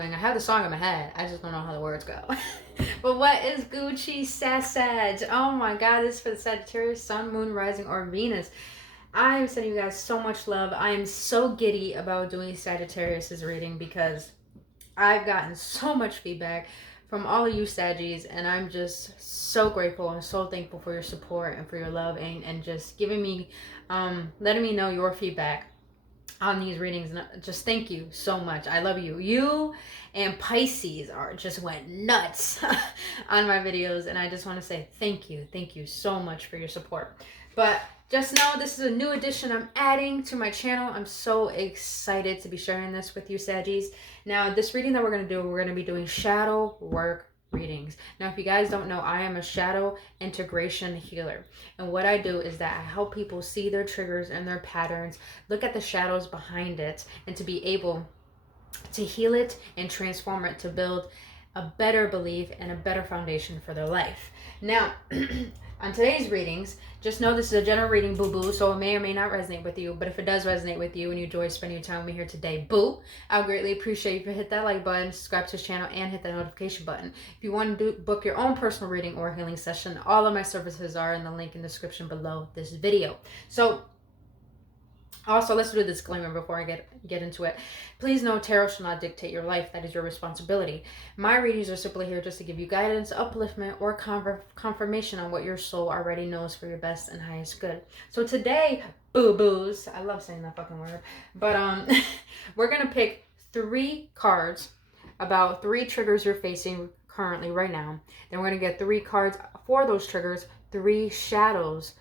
doing. I have the song in my head. I just don't know how the words go. But what is Gucci Sag? Oh my God, this is for the Sagittarius, Sun, Moon, Rising, or Venus. I am sending you guys so much love. I am so giddy about doing Sagittarius's reading because I've gotten so much feedback from all of you Saggies, and I'm just so grateful and so thankful for your support and for your love and just giving me, letting me know your feedback on these readings. And just thank you so much. I love you. You and Pisces are just went nuts on my videos, and I just want to say thank you so much for your support. But just know this is a new addition I'm adding to my channel. I'm so excited to be sharing this with you Saggies. Now this reading that we're going to do, we're going to be doing shadow work readings. Now if you guys don't know, I am a shadow integration healer, and what I do is that I help people see their triggers and their patterns, look at the shadows behind it, and to be able to heal it and transform it to build a better belief and a better foundation for their life. Now on today's readings, just know this is a general reading, boo-boo, so it may or may not resonate with you. But if it does resonate with you and you enjoy spending your time with me here today, boo, I'll greatly appreciate if you hit that like button, subscribe to this channel, and hit that notification button. If you want to book your own personal reading or healing session, all of my services are in the link in the description below this video. So also, let's do a disclaimer before I get into it. Please know tarot shall not dictate your life. That is your responsibility. My readings are simply here just to give you guidance, upliftment, or confirmation on what your soul already knows for your best and highest good. So today, boo-boos, I love saying that fucking word, but we're going to pick 3 cards about 3 triggers you're facing currently right now. Then we're going to get 3 cards for those triggers, 3 shadows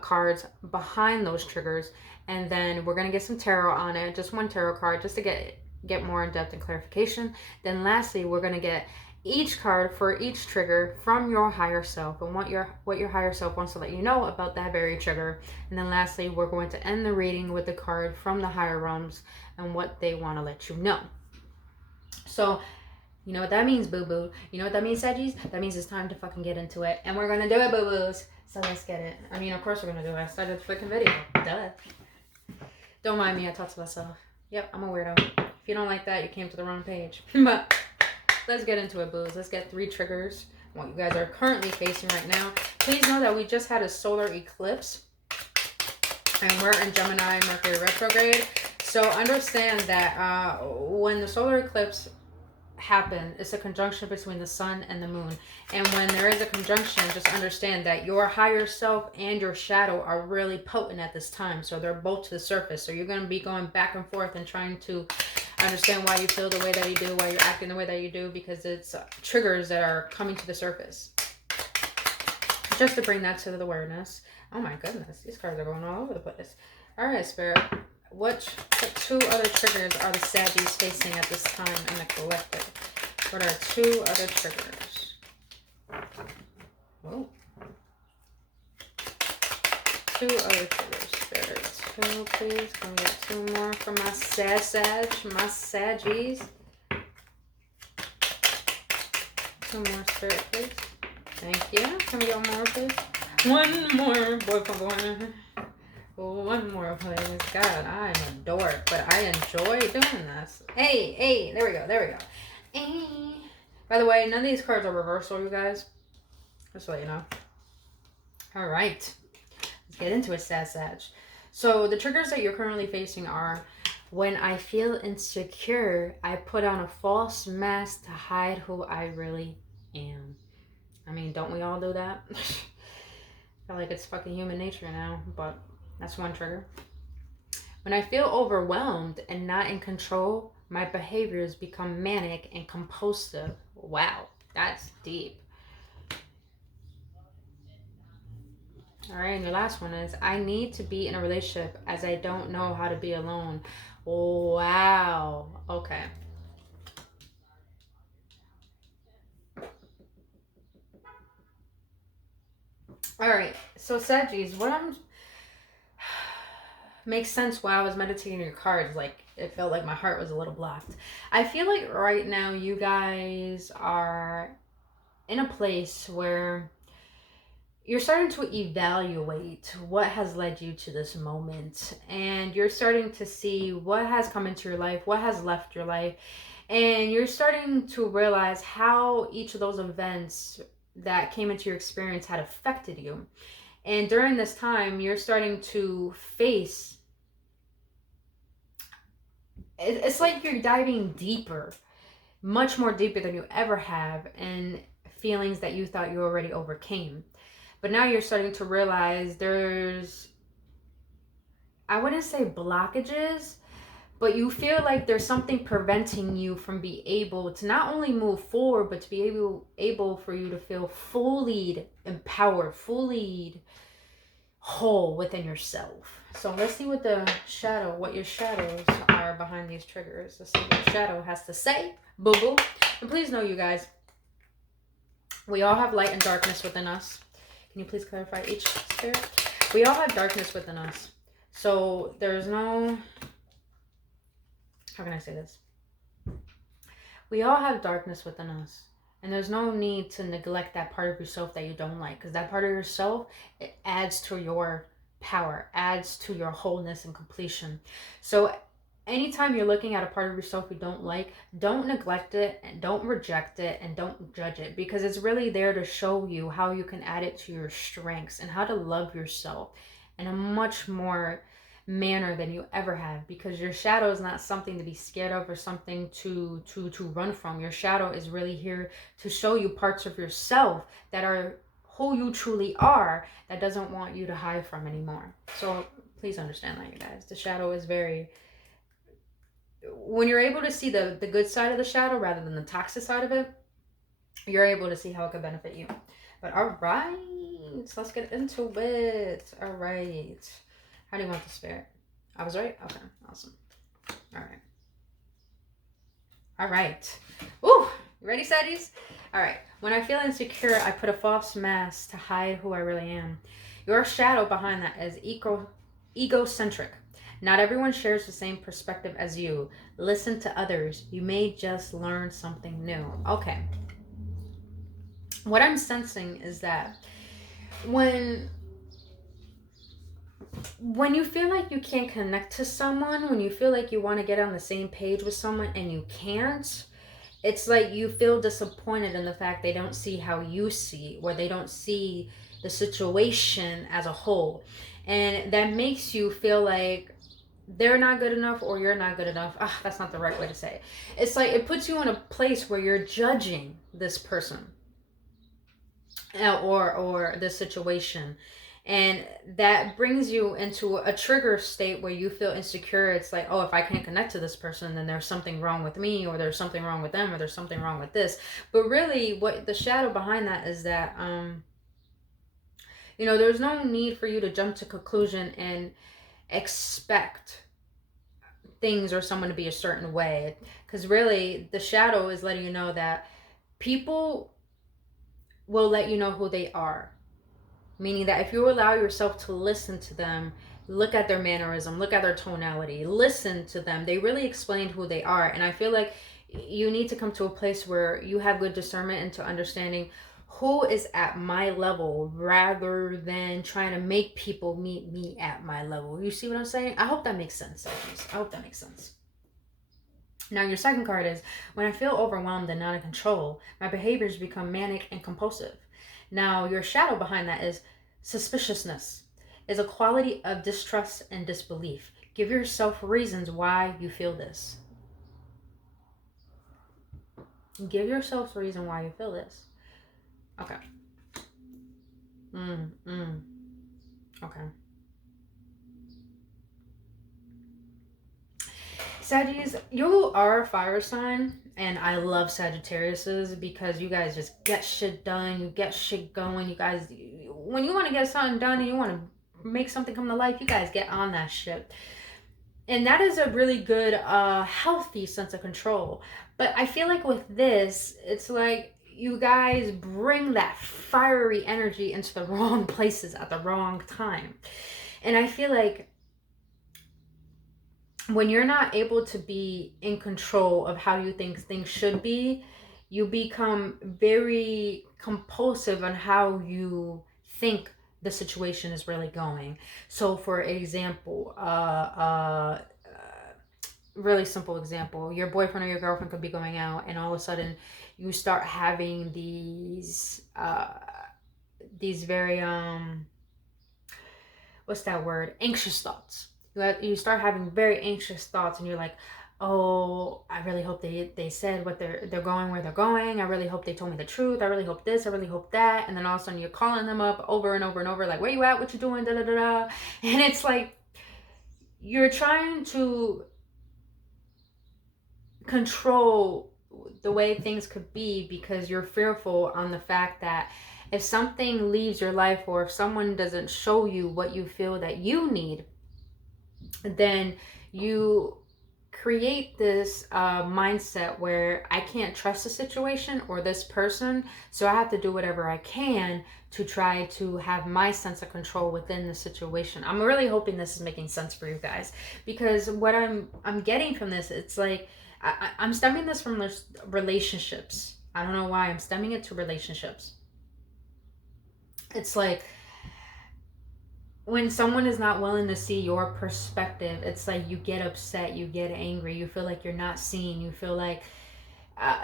cards behind those triggers, and then we're going to get some tarot on it, just 1 tarot card, just to get more in depth and clarification. Then lastly, we're going to get each card for each trigger from your higher self and what your higher self wants to let you know about that very trigger. And then lastly, we're going to end the reading with the card from the higher realms and what they want to let you know. So you know what that means, boo-boo. You know what that means, Saggies? That means it's time to fucking get into it. And we're going to do it, boo-boos. So let's get it. I mean, of course we're going to do it. I started the freaking video. Duh. Don't mind me, I talk to myself. Yep, I'm a weirdo. If you don't like that, you came to the wrong page. But let's get into it, boos. Let's get 3 triggers, what you guys are currently facing right now. Please know that we just had a solar eclipse, and we're in Gemini, Mercury retrograde. So understand that when the solar eclipse happen, it's a conjunction between the sun and the moon, and when there is a conjunction, just understand that your higher self and your shadow are really potent at this time. So they're both to the surface, so you're going to be going back and forth and trying to understand why you feel the way that you do, why you're acting the way that you do, because it's triggers that are coming to the surface. Just to bring that to the awareness. Oh my goodness, these cards are going all over the place. All right, Spirit, what 2 other triggers are the Saggies facing at this time in the collective? What are 2 other triggers? Oh. 2 other triggers, Spirit. 2, please. Can we get 2 more for my my Saggies? 2 more, Spirit, please. Thank you. Can we get 1 more, please? 1 more, boy. 1 more, please. God, I'm a dork, but I enjoy doing this. Hey, there we go. Hey. By the way, none of these cards are reversal, you guys. Just to let you know. All right. Let's get into it, Sag. So the triggers that you're currently facing are: when I feel insecure, I put on a false mask to hide who I really am. I mean, don't we all do that? I feel like it's fucking human nature now, but that's 1 trigger. When I feel overwhelmed and not in control, my behaviors become manic and compulsive. Wow, that's deep. All right, and your last one is: I need to be in a relationship as I don't know how to be alone. Wow, okay. All right, so Saggies, makes sense while I was meditating your cards. Like, it felt like my heart was a little blocked. I feel like right now you guys are in a place where you're starting to evaluate what has led you to this moment, and you're starting to see what has come into your life, what has left your life, And you're starting to realize how each of those events that came into your experience had affected you. And during this time, you're starting to face, it's like you're diving deeper, much more deeper than you ever have, and feelings that you thought you already overcame. But now you're starting to realize there's, I wouldn't say blockages, but you feel like there's something preventing you from being able to not only move forward, but to be able for you to feel fully empowered, fully whole within yourself. So let's see what what your shadows are behind these triggers. Let's see what your shadow has to say, boo-boo. And please know, you guys, we all have light and darkness within us. Can you please clarify each spirit? We all have darkness within us. So there's no, how can I say this? We all have darkness within us. And there's no need to neglect that part of yourself that you don't like. Because that part of yourself, it adds to your power, adds to your wholeness and completion. So anytime you're looking at a part of yourself you don't like, don't neglect it and don't reject it and don't judge it. Because it's really there to show you how you can add it to your strengths and how to love yourself in a much more manner than you ever have, because your shadow is not something to be scared of or something to run from. Your shadow is really here to show you parts of yourself that are who you truly are, that doesn't want you to hide from anymore. So please understand that, you guys. The shadow is very, when you're able to see the good side of the shadow rather than the toxic side of it, you're able to see how it could benefit you. But all right, let's get into it. All right. How do you want the spirit? I was right? Okay, awesome. All right. All right. Ooh, you ready, Saggies? All right. When I feel insecure, I put a false mask to hide who I really am. Your shadow behind that is egocentric. Not everyone shares the same perspective as you. Listen to others. You may just learn something new. Okay. What I'm sensing is that when you feel like you can't connect to someone, when you feel like you want to get on the same page with someone and you can't, it's like you feel disappointed in the fact they don't see how you see, or they don't see the situation as a whole. And that makes you feel like they're not good enough or you're not good enough. That's not the right way to say it. It's like it puts you in a place where you're judging this person or the situation, and that brings you into a trigger state where you feel insecure. It's like, oh, if I can't connect to this person, then there's something wrong with me, or there's something wrong with them, or there's something wrong with this. But really, what the shadow behind that is that there's no need for you to jump to conclusion and expect things or someone to be a certain way, because really the shadow is letting you know that people will let you know who they are. Meaning that if you allow yourself to listen to them, look at their mannerism, look at their tonality, listen to them, they really explain who they are. And I feel like you need to come to a place where you have good discernment into understanding who is at my level, rather than trying to make people meet me at my level. You see what I'm saying? I hope that makes sense. I hope that makes sense. Now, your second card is, when I feel overwhelmed and not in control, my behaviors become manic and compulsive. Now, your shadow behind that is suspiciousness, is a quality of distrust and disbelief. Give yourself reasons why you feel this. Give yourself a reason why you feel this. Okay. Okay. Sagittarius, you are a fire sign, and I love Sagittariuses because you guys just get shit done, you get shit going. You guys, when you want to get something done and you want to make something come to life, you guys get on that shit. And that is a really good, healthy sense of control. But I feel like with this, it's like you guys bring that fiery energy into the wrong places at the wrong time. And I feel like when you're not able to be in control of how you think things should be, you become very compulsive on how you think the situation is really going. So for example, really simple example. Your boyfriend or your girlfriend could be going out, and all of a sudden you start having these very what's that word? Anxious thoughts. You start having very anxious thoughts, and you're like, oh, I really hope they said what they're going where they're going. I really hope they told me the truth. I really hope this. I really hope that. And then all of a sudden you're calling them up over and over and over, like, where you at? What you doing? Da da da da. And it's like you're trying to control the way things could be because you're fearful on the fact that if something leaves your life, or if someone doesn't show you what you feel that you need, then you create this mindset where I can't trust the situation or this person, so I have to do whatever I can to try to have my sense of control within the situation. I'm really hoping this is making sense for you guys, because what I'm getting from this, it's like I'm stemming this from relationships. I don't know why I'm stemming it to relationships. It's like when someone is not willing to see your perspective, it's like you get upset, you get angry, you feel like you're not seen, you feel like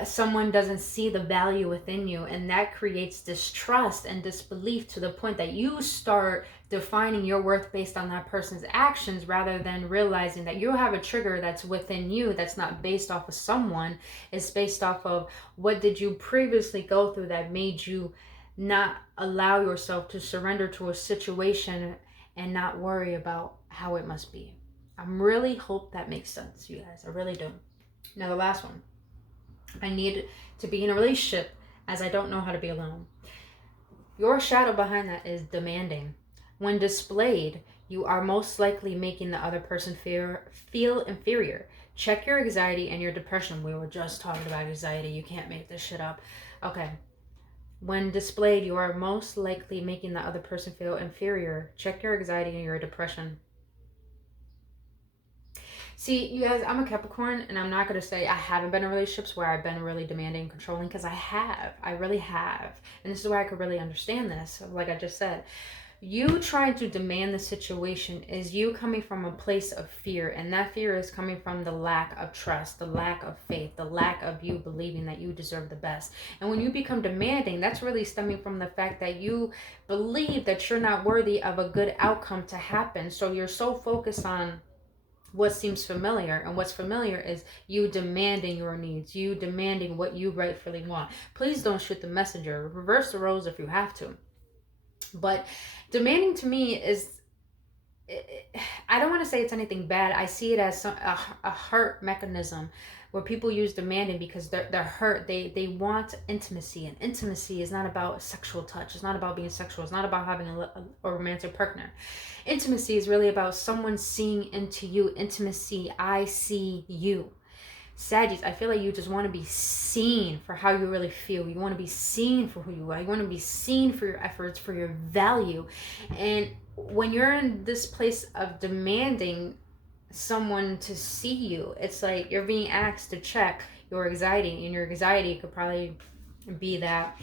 someone doesn't see the value within you, and that creates distrust and disbelief to the point that you start defining your worth based on that person's actions, rather than realizing that you have a trigger that's within you, that's not based off of someone. It's based off of what did you previously go through that made you not allow yourself to surrender to a situation and not worry about how it must be. I really hope that makes sense, you guys. I really do. Now the last one. I need to be in a relationship as I don't know how to be alone. Your shadow behind that is demanding. When displayed, you are most likely making the other person feel inferior. Check your anxiety and your depression. We were just talking about anxiety. You can't make this shit up. Okay. When displayed, you are most likely making the other person feel inferior. Check your anxiety and your depression. See, you guys, I'm a Capricorn, and I'm not going to say I haven't been in relationships where I've been really demanding and controlling, because I have. I really have. And this is why I could really understand this. Like I just said, you trying to demand the situation is you coming from a place of fear, and that fear is coming from the lack of trust, the lack of faith, the lack of you believing that you deserve the best. And when you become demanding, that's really stemming from the fact that you believe that you're not worthy of a good outcome to happen. So you're so focused on what seems familiar, and what's familiar is you demanding your needs, you demanding what you rightfully want. Please don't shoot the messenger. Reverse the roles if you have to. But demanding to me is, I don't want to say it's anything bad. I see it as a hurt mechanism where people use demanding because they're hurt. They want intimacy, and intimacy is not about sexual touch. It's not about being sexual. It's not about having a romantic partner. Intimacy is really about someone seeing into you. Intimacy, I see you. Sagittarius, I feel like you just want to be seen for how you really feel. You want to be seen for who you are. You want to be seen for your efforts, for your value. And when you're in this place of demanding someone to see you, it's like you're being asked to check your anxiety, and your anxiety could probably be that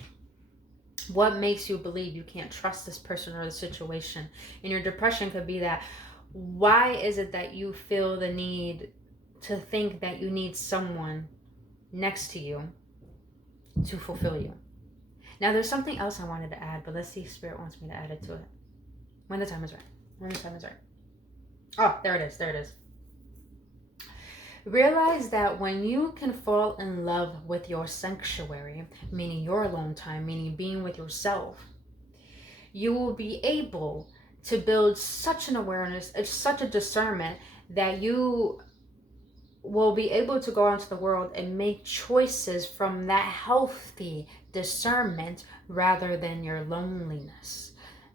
what makes you believe you can't trust this person or the situation. And your depression could be that why is it that you feel the need to think that you need someone next to you to fulfill you. Now there's something else I wanted to add, but let's see if Spirit wants me to add it to it. When the time is right. Oh, there it is. Realize that when you can fall in love with your sanctuary, meaning your alone time, meaning being with yourself, you will be able to build such an awareness, such a discernment, that you will be able to go out into the world and make choices from that healthy discernment rather than your loneliness.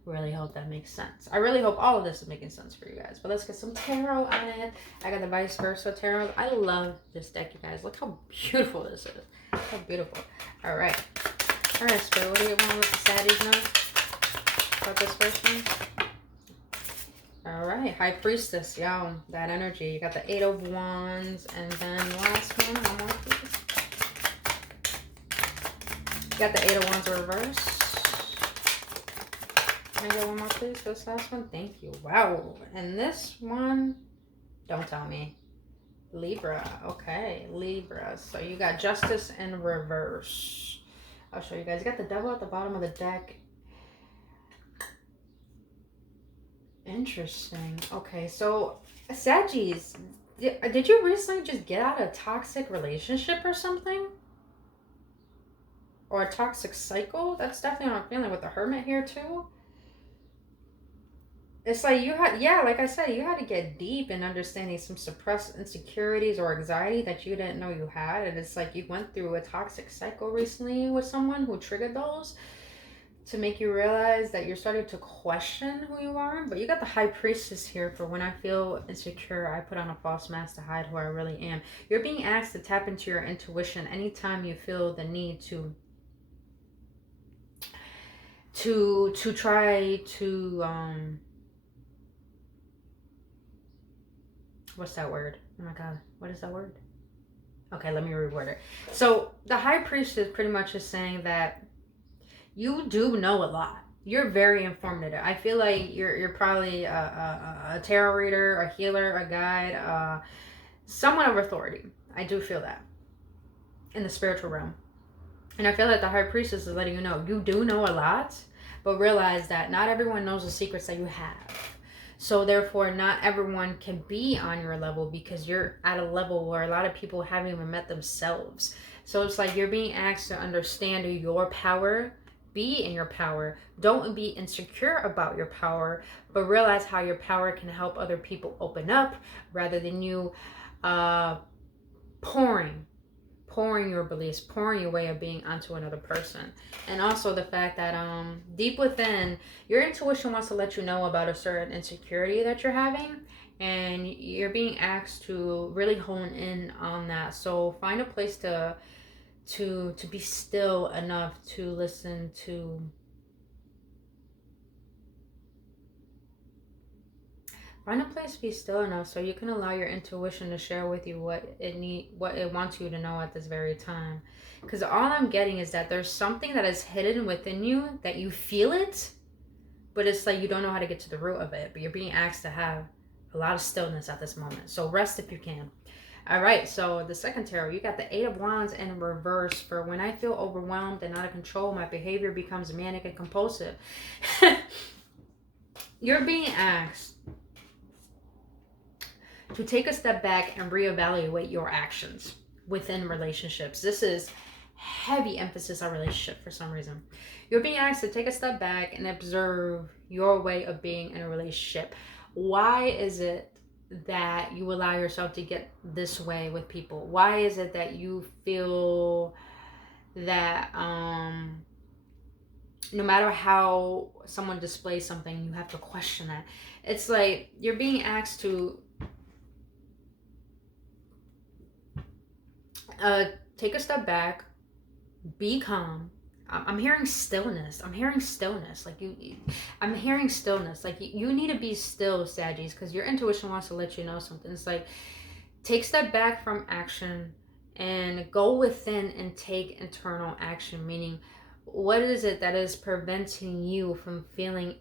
Really hope that makes sense. I really hope all of this is making sense for you guys. But let's get some tarot on it. I got the vice versa tarot. I love this deck, you guys. Look how beautiful this is. How beautiful. All right, Spirit, what do you want to let the Saddies know about this first one? All right, High Priestess, yo, that energy. You got the Eight of Wands, and then last one more, please. You got the Eight of Wands reverse. Can I get one more, please, for this last one? Thank you. Wow. And this one, don't tell me. Libra. Okay, Libra. So you got Justice in reverse. I'll show you guys. You got the Devil at the bottom of the deck. Interesting. Okay, so Saggies, did you recently just get out of a toxic relationship or something? Or a toxic cycle? That's definitely what I'm feeling with the Hermit here too. It's like you had, yeah, like I said, you had to get deep in understanding some suppressed insecurities or anxiety that you didn't know you had. And it's like you went through a toxic cycle recently with someone who triggered those to make you realize that you're starting to question who you are. But you got the High Priestess here for when I feel insecure, I put on a false mask to hide who I really am. You're being asked to tap into your intuition anytime you feel the need to try to what's that word? Oh my god, what is that word? Okay, let me reword it. So the High Priestess pretty much is saying that you do know a lot. You're very informative. I feel like you're probably a tarot reader, a healer, a guide, someone of authority. I do feel that in the spiritual realm. And I feel like the High Priestess is letting you know you do know a lot, but realize that not everyone knows the secrets that you have. So therefore, not everyone can be on your level because you're at a level where a lot of people haven't even met themselves. So it's like you're being asked to understand your power, be in your power. Don't be insecure about your power, but realize how your power can help other people open up rather than you pouring your beliefs, pouring your way of being onto another person. And also the fact that deep within, your intuition wants to let you know about a certain insecurity that you're having, and you're being asked to really hone in on that. So find a place to be still enough to listen to. Find a place to be still enough so you can allow your intuition to share with you what it wants you to know at this very time. Because all I'm getting is that there's something that is hidden within you that you feel it, but it's like you don't know how to get to the root of it. But you're being asked to have a lot of stillness at this moment. So rest if you can. All right, so the second tarot, you got the Eight of Wands in reverse for when I feel overwhelmed and out of control, my behavior becomes manic and compulsive. You're being asked to take a step back and reevaluate your actions within relationships. This is heavy emphasis on relationship for some reason. You're being asked to take a step back and observe your way of being in a relationship. Why is it that you allow yourself to get this way with people? Why is it that you feel that no matter how someone displays something, you have to question that? It's like you're being asked to take a step back, be calm. I'm hearing stillness. I'm hearing stillness. Like I'm hearing stillness. Like you need to be still, Saggies, because your intuition wants to let you know something. It's like take a step back from action and go within and take internal action. Meaning, what is it that is preventing you from feeling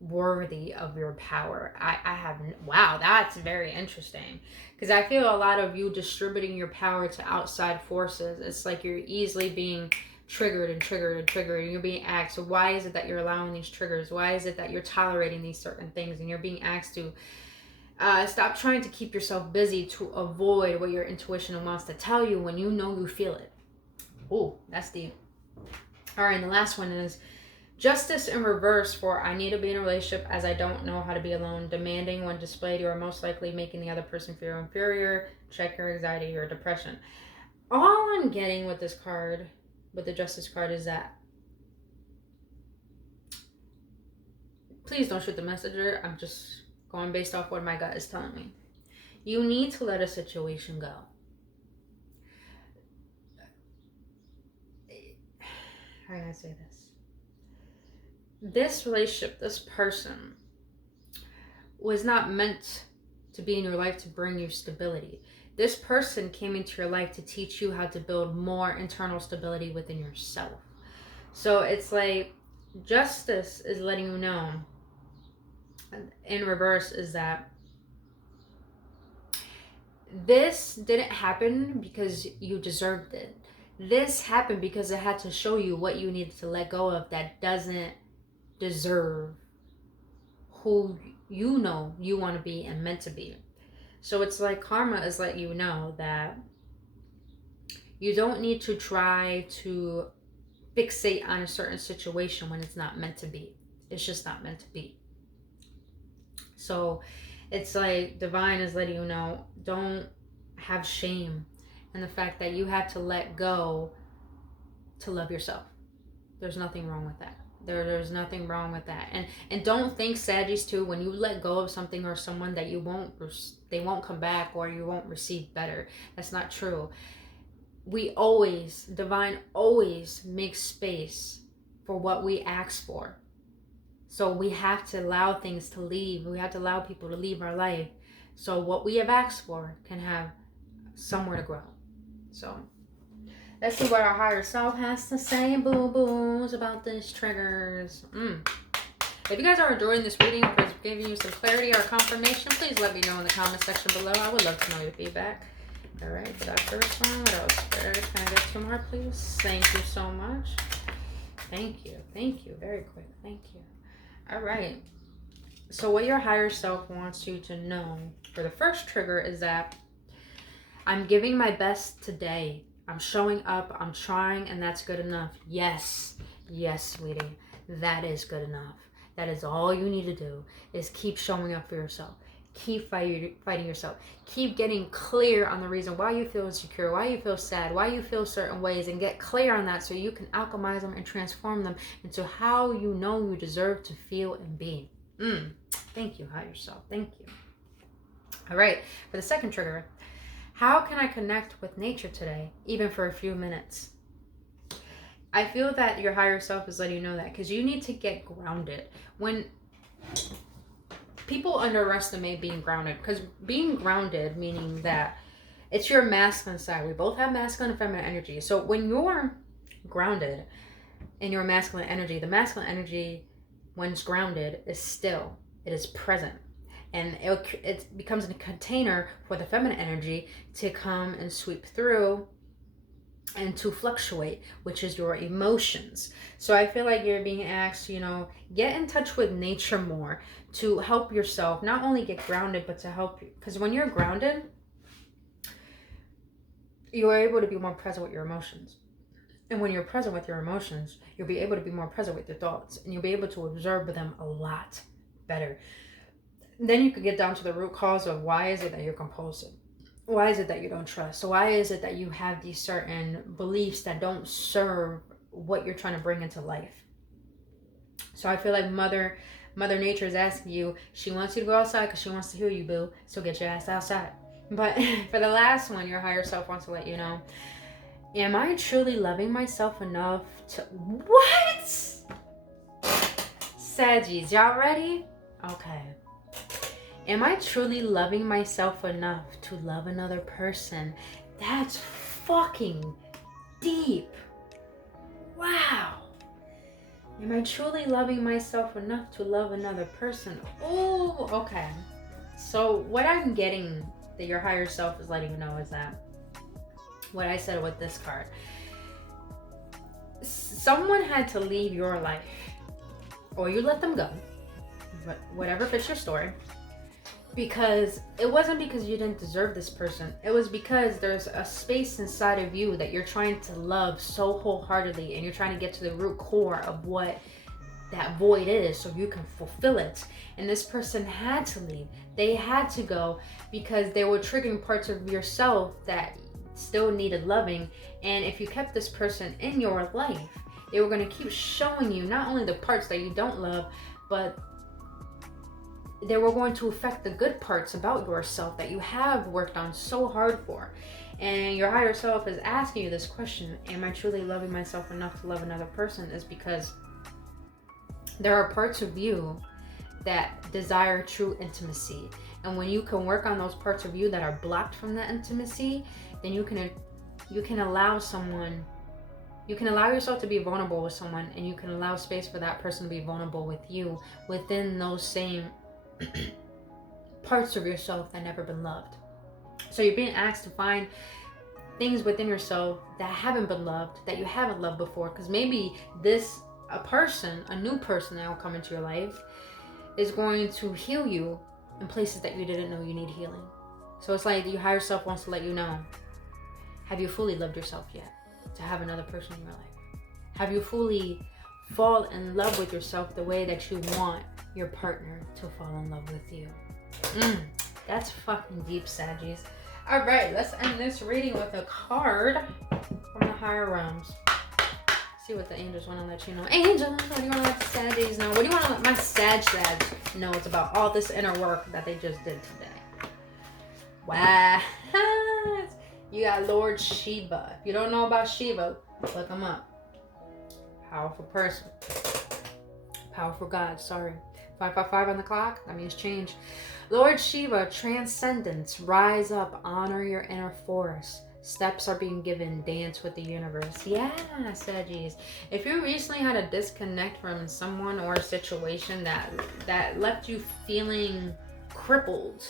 worthy of your power? I haven't. Wow, that's very interesting, because I feel a lot of you distributing your power to outside forces. It's like you're easily being triggered and you're being asked, so why is it that you're allowing these triggers? Why is it that you're tolerating these certain things? And you're being asked to stop trying to keep yourself busy to avoid what your intuition wants to tell you when you know you feel it. Oh, that's deep. All right, and the last one is Justice in reverse for I need to be in a relationship as I don't know how to be alone. Demanding when displayed, you are most likely making the other person feel inferior. Check your anxiety or depression. All I'm getting with this card, with the Justice card, is that please don't shoot the messenger. I'm just going based off what my gut is telling me. You need to let a situation go. How can I say this? This relationship, this person, was not meant to be in your life to bring you stability. This person came into your life to teach you how to build more internal stability within yourself. So it's like Justice is letting you know in reverse is that This didn't happen because you deserved it. This happened because it had to show you what you needed to let go of that doesn't deserve who you know you want to be and meant to be. So it's like karma is letting you know that you don't need to try to fixate on a certain situation when it's not meant to be. It's just not meant to be. So it's like divine is letting you know, don't have shame in the fact that you have to let go to love yourself. There's nothing wrong with that. There's nothing wrong with that. And don't think, Saggies, too, when you let go of something or someone that they won't come back or you won't receive better. That's not true. We always, divine always makes space for what we ask for. So we have to allow things to leave. We have to allow people to leave our life. So what we have asked for can have somewhere to grow. So let's see what our higher self has to say, boo-boos, about these triggers. If you guys are enjoying this reading, if it's giving you some clarity or confirmation, please let me know in the comment section below. I would love to know your feedback. All right, that first one. What else? Can I get 2 more, please? Thank you so much. Thank you. Thank you. Very quick. Thank you. All right. So what your higher self wants you to know for the first trigger is that I'm giving my best today. I'm showing up. I'm trying, and that's good enough. Yes. Yes, sweetie. That is good enough. That is all you need to do is keep showing up for yourself. Keep fighting yourself. Keep getting clear on the reason why you feel insecure, why you feel sad, why you feel certain ways, and get clear on that so you can alchemize them and transform them into how you know you deserve to feel and be. Thank you, higher self. Thank you. All right, for the second trigger, how can I connect with nature today, even for a few minutes? I feel that your higher self is letting you know that because you need to get grounded. When people underestimate being grounded, because being grounded, meaning that it's your masculine side. We both have masculine and feminine energy. So when you're grounded in your masculine energy, the masculine energy, when it's grounded, is still. It is present. And it becomes a container for the feminine energy to come and sweep through and to fluctuate, which is your emotions. So I feel like you're being asked, get in touch with nature more to help yourself, not only get grounded, but to help you. Because when you're grounded, you are able to be more present with your emotions. And when you're present with your emotions, you'll be able to be more present with your thoughts, and you'll be able to observe them a lot better. Then you can get down to the root cause of why is it that you're compulsive? Why is it that you don't trust? So why is it that you have these certain beliefs that don't serve what you're trying to bring into life? So I feel like Mother Nature is asking you, she wants you to go outside because she wants to heal you, boo. So get your ass outside. But for the last one, your higher self wants to let you know, am I truly loving myself enough to... What? Saggies, y'all ready? Okay. Am I truly loving myself enough to love another person? That's fucking deep. Wow. Am I truly loving myself enough to love another person? Oh, okay. So what I'm getting that your higher self is letting you know is that what I said with this card. Someone had to leave your life, or you let them go, but whatever fits your story. Because it wasn't because you didn't deserve this person. It was because there's a space inside of you that you're trying to love so wholeheartedly, and you're trying to get to the root core of what that void is so you can fulfill it. And this person had to leave. They had to go because they were triggering parts of yourself that still needed loving. And if you kept this person in your life, they were going to keep showing you not only the parts that you don't love, but they were going to affect the good parts about yourself that you have worked on so hard for. And your higher self is asking you this question, am I truly loving myself enough to love another person? Is because there are parts of you that desire true intimacy. And when you can work on those parts of you that are blocked from that intimacy, then you can allow someone, you can allow yourself to be vulnerable with someone, and you can allow space for that person to be vulnerable with you within those same parts of yourself that never been loved. So you're being asked to find things within yourself that haven't been loved, that you haven't loved before. Because maybe a new person that will come into your life is going to heal you in places that you didn't know you need healing. So it's like your higher self wants to let you know, have you fully loved yourself yet to have another person in your life? Have you fully fall in love with yourself the way that you want your partner to fall in love with you? That's fucking deep, Saggies. All right, let's end this reading with a card from the higher realms. See what the angels want to let you know. Angels, what do you want to let the Saggies know? What do you want to let my Sag know? It's about all this inner work that they just did today. Wow. You got Lord Shiva. If you don't know about Shiva, look him up. Powerful person. Powerful God, sorry. 555 on the clock, that means change. Lord Shiva, transcendence, rise up, honor your inner force. Steps are being given, dance with the universe. Yeah, Saggies. If you recently had a disconnect from someone or a situation that left you feeling crippled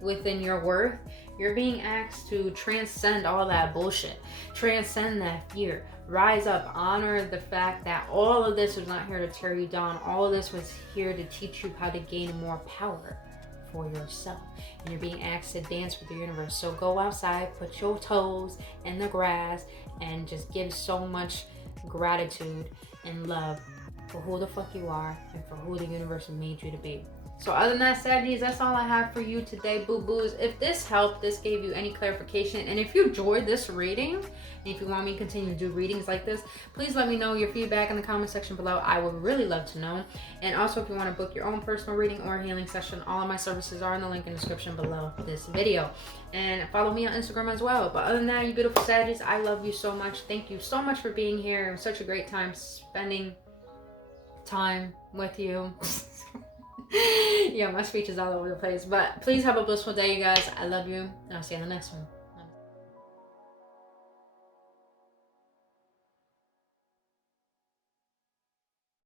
within your worth, you're being asked to transcend all that bullshit. Transcend that fear. Rise up, honor the fact that all of this was not here to tear you down. All of this was here to teach you how to gain more power for yourself. And you're being asked to dance with the universe. So go outside, put your toes in the grass, and just give so much gratitude and love for who the fuck you are and for who the universe made you to be. So other than that, Saggies, that's all I have for you today, boo-boos. If this helped, this gave you any clarification, and if you enjoyed this reading, and if you want me to continue to do readings like this, please let me know your feedback in the comment section below. I would really love to know. And also, if you want to book your own personal reading or healing session, all of my services are in the link in the description below this video. And follow me on Instagram as well. But other than that, you beautiful Saggies, I love you so much. Thank you so much for being here. It was such a great time spending time with you. Yeah, my speech is all over the place. But please have a blissful day, you guys. I love you, and I'll see you in the next one.